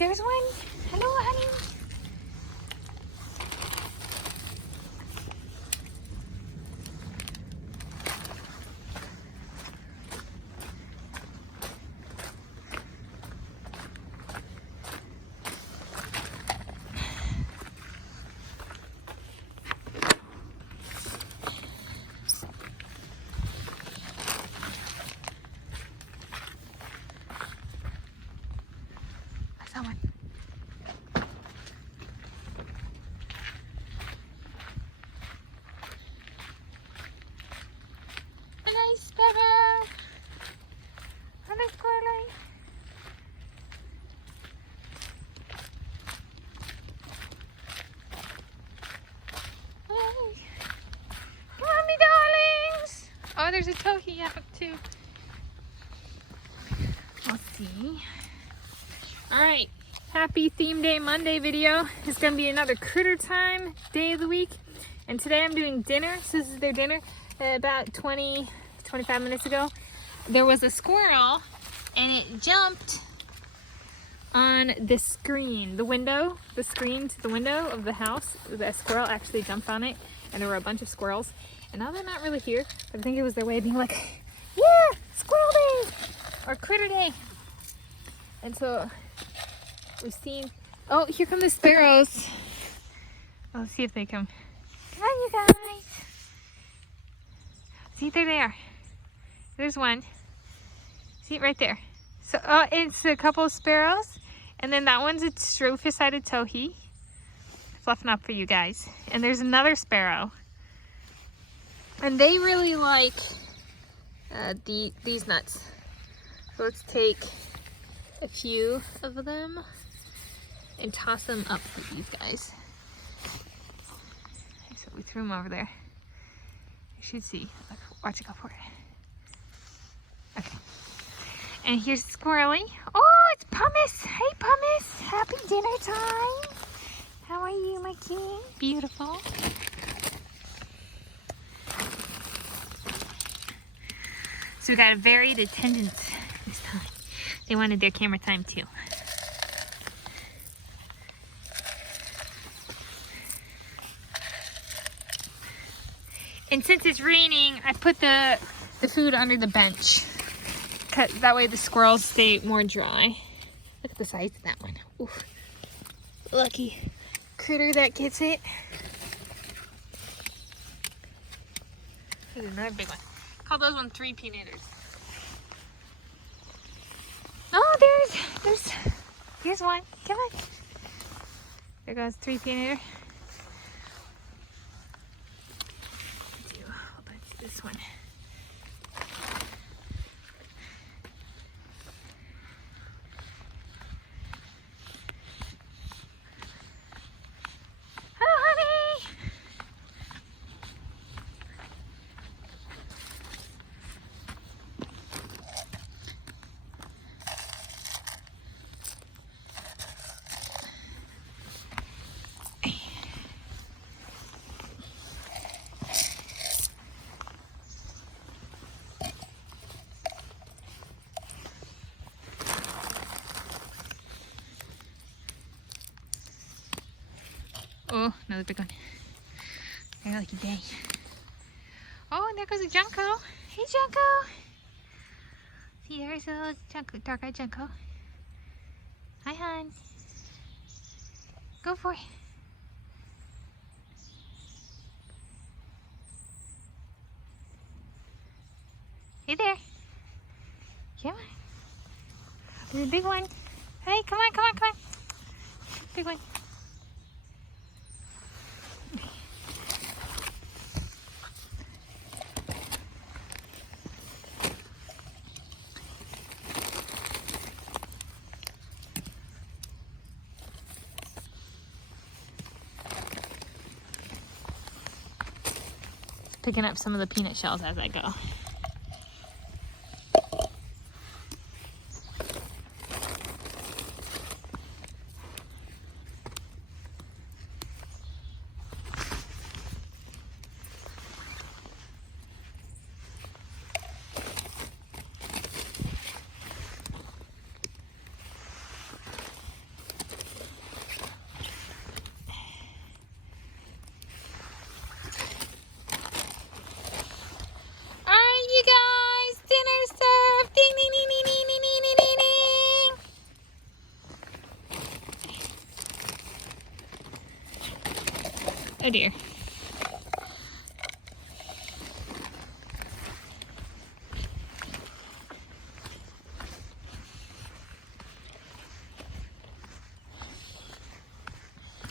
there's one. Hello, honey. I saw one. A nice sparrow. Hello, Coralee. Hey. Come on, me darlings. Oh, there's a towhee out too. Let's see. Alright, happy Theme Day Monday video. It's going to be another critter time day of the week. And today I'm doing dinner. So this is their dinner. About 25 minutes ago, there was a squirrel and it jumped on the screen, the screen to the window of the house. The squirrel actually jumped on it and there were a bunch of squirrels. And now they're not really here, but I think it was their way of being like, yeah, squirrel day or critter day. And so we've seen, oh, here come the sparrows. Oh, let's see if they come. Come on, you guys. See, there they are. There's one. See it right there. So, it's a couple of sparrows. And then that one's a Rufous-sided Towhee. Fluffing up for you guys. And there's another sparrow. And they really like these nuts. So let's take a few of them and toss them up for these guys. So we threw them over there. You should see. Look, watch it go for it. Okay. And here's Squirrelie. Oh, it's Pumice. Hey, Pumice. Happy dinner time. How are you, my king? Beautiful. So we got a varied attendance this time. They wanted their camera time too. And since it's raining, I put the food under the bench. That way the squirrels stay more dry. Look at the size of that one. Oof. Lucky critter that gets it. Here's another big one. Call those ones 3 peanutters. Oh, here's one. Come on. There goes 3 peanutter. This one. Hello, honey. Oh, another big one. They're lucky day. Oh, and there goes a Junco. Hey, Junco. See, there's a little Junco, Dark-eyed Junco. Hi, hon. Go for it. Hey there. Come on. There's a big one. Hey, come on, come on, come on. Big one. Picking up some of the peanut shells as I go. Oh dear.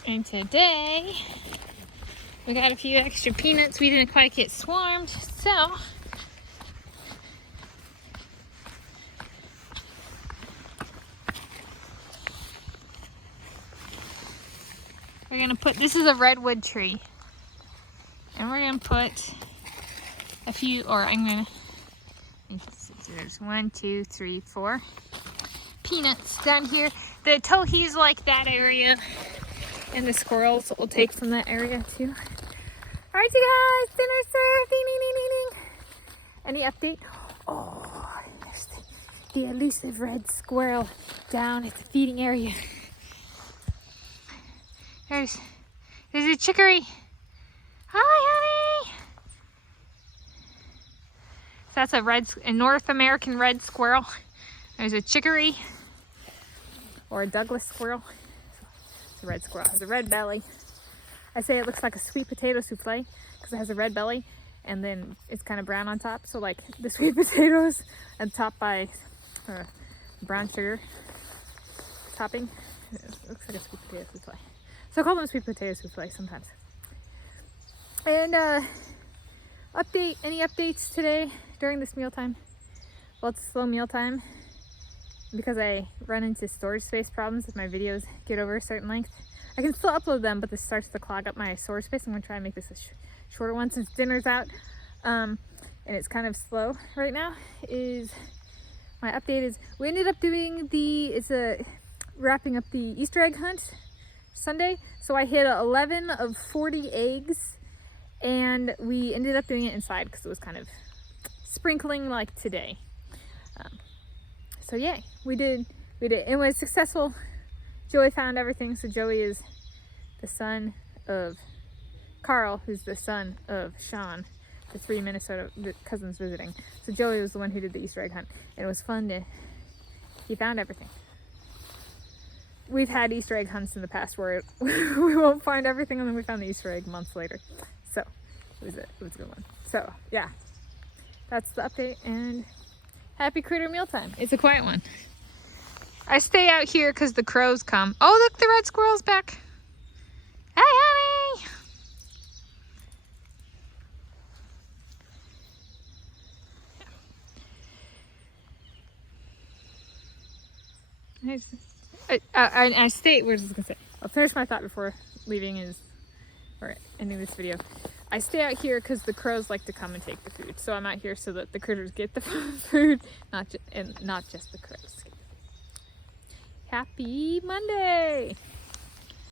And today, we got a few extra peanuts. We didn't quite get swarmed, so we're gonna put, this is a redwood tree, and we're gonna put a few, or I'm gonna, there's 1, 2, 3, 4 peanuts down here. The towhees like that area, and the squirrels will take from that area too. All right, you guys, dinner served. Ding, ding, ding, ding, ding. Any update? Oh, there's the elusive red squirrel down at the feeding area. There's a chickaree. Hi, honey. So that's a North American red squirrel. There's a chickaree, or a Douglas squirrel. It's a red squirrel. It has a red belly. I say it looks like a sweet potato souffle because it has a red belly and then it's kind of brown on top. So like the sweet potatoes and topped by brown sugar topping. It looks like a sweet potato souffle. So I call them sweet potato souffle sometimes. And any updates today during this mealtime? Well, it's a slow mealtime because I run into storage space problems if my videos get over a certain length. I can still upload them, but this starts to clog up my storage space. I'm gonna try and make this a shorter one since dinner's out, and it's kind of slow right now. My update is we ended up doing wrapping up the Easter egg hunt Sunday. So I hit 11 of 40 eggs, and we ended up doing it inside because it was kind of sprinkling like today. So yay, we did. It was successful. Joey found everything. So Joey is the son of Carl, who's the son of Sean, the 3 Minnesota cousins visiting. So Joey was the one who did the Easter egg hunt, and it was fun. He found everything. We've had Easter egg hunts in the past where we won't find everything, and then we found the Easter egg months later. So it was a good one. So yeah, that's the update, and happy critter mealtime. It's a quiet one. I stay out here because the crows come. Oh, look, the red squirrel's back. Hey, honey. I stay, what was I going to say? I'll finish my thought before leaving or ending this video. I stay out here because the crows like to come and take the food. So I'm out here so that the critters get the food, not just the crows. Happy Monday!